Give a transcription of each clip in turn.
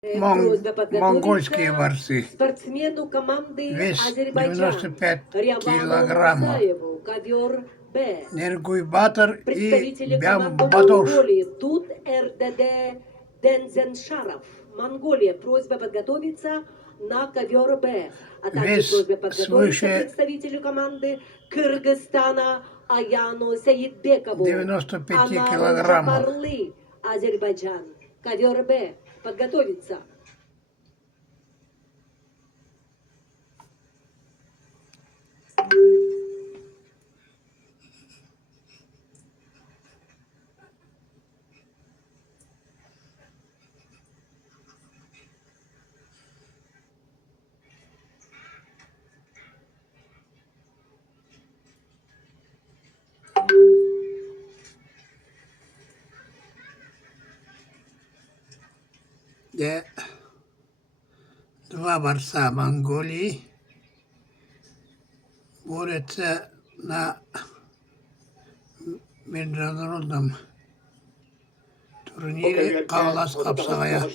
Просьба Монгольские подготовиться борцы. спортсмену команды Вес Азербайджан 95 Рявану килограммов. Мусаеву, ковер Б. Нергуйбатор и Представители команды Бадош. Монголии Тут РДД Дензеншаров. Монголия. Просьба подготовиться на ковер Б. А также Вес просьба подготовиться свыше представителю команды Кыргызстана Аяну Саидбекову. 95 Анару килограммов. Жапарлы, Азербайджан. Ковер Б. Подготовиться. Где два борца Монголии борются на международном турнире Калас Капсагая 7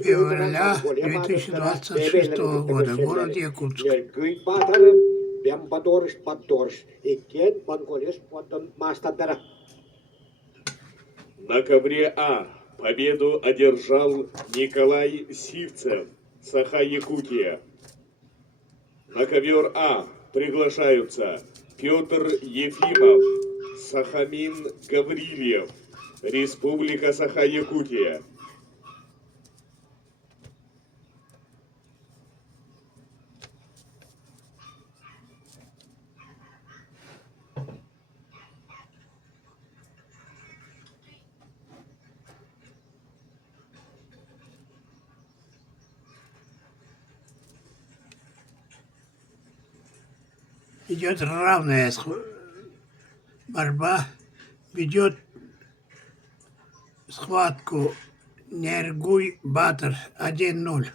февраля 2026 года в городе Якутск. На ковре А победу одержал Николай Сивцев, Саха-Якутия. На ковер А приглашаются Петр Ефимов, Сахамин Гаврильев, Республика Саха-Якутия. Идет равная борьба, ведет схватку Нергуйбатор 1-0.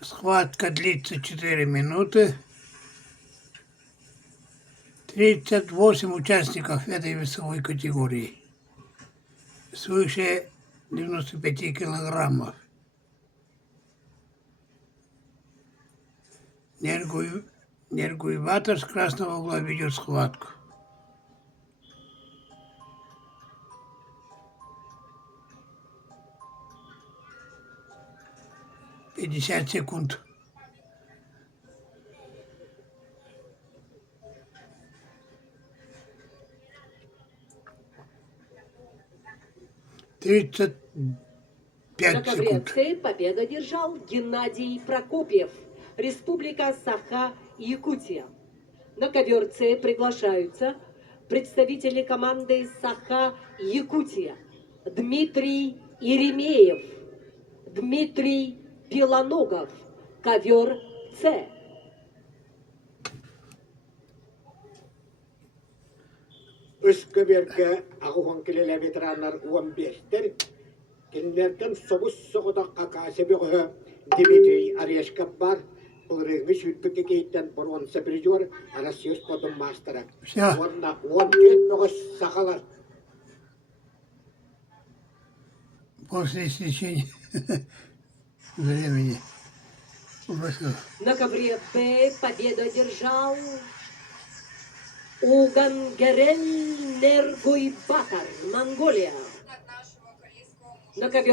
Схватка длится 4 минуты. 38 участников этой весовой категории. Свыше 95 килограммов. Нергуйбатор с красного угла ведет схватку. 50 секунд. На 35 ковре секунд. С победу одержал Геннадий Прокопьев, Республика Саха-Якутия. На ковер С приглашаются представители команды Саха-Якутия. Дмитрий Еремеев, Дмитрий Белоногов, ковер С. Üsküberge Ağuhankilele veteranlar 15'ter. Kendilerden sobus soğudak akasebi oha Dimitri Areshkab var. Bu rengi şüttüke geyitten borun sepiriyor. Arasiyos kodum masterak. Все. Onunla 10 noğuz sakalar. После истечения времени. На ковре Б победу одержал Угангерель Нергуйбатор, Монголия. На ковер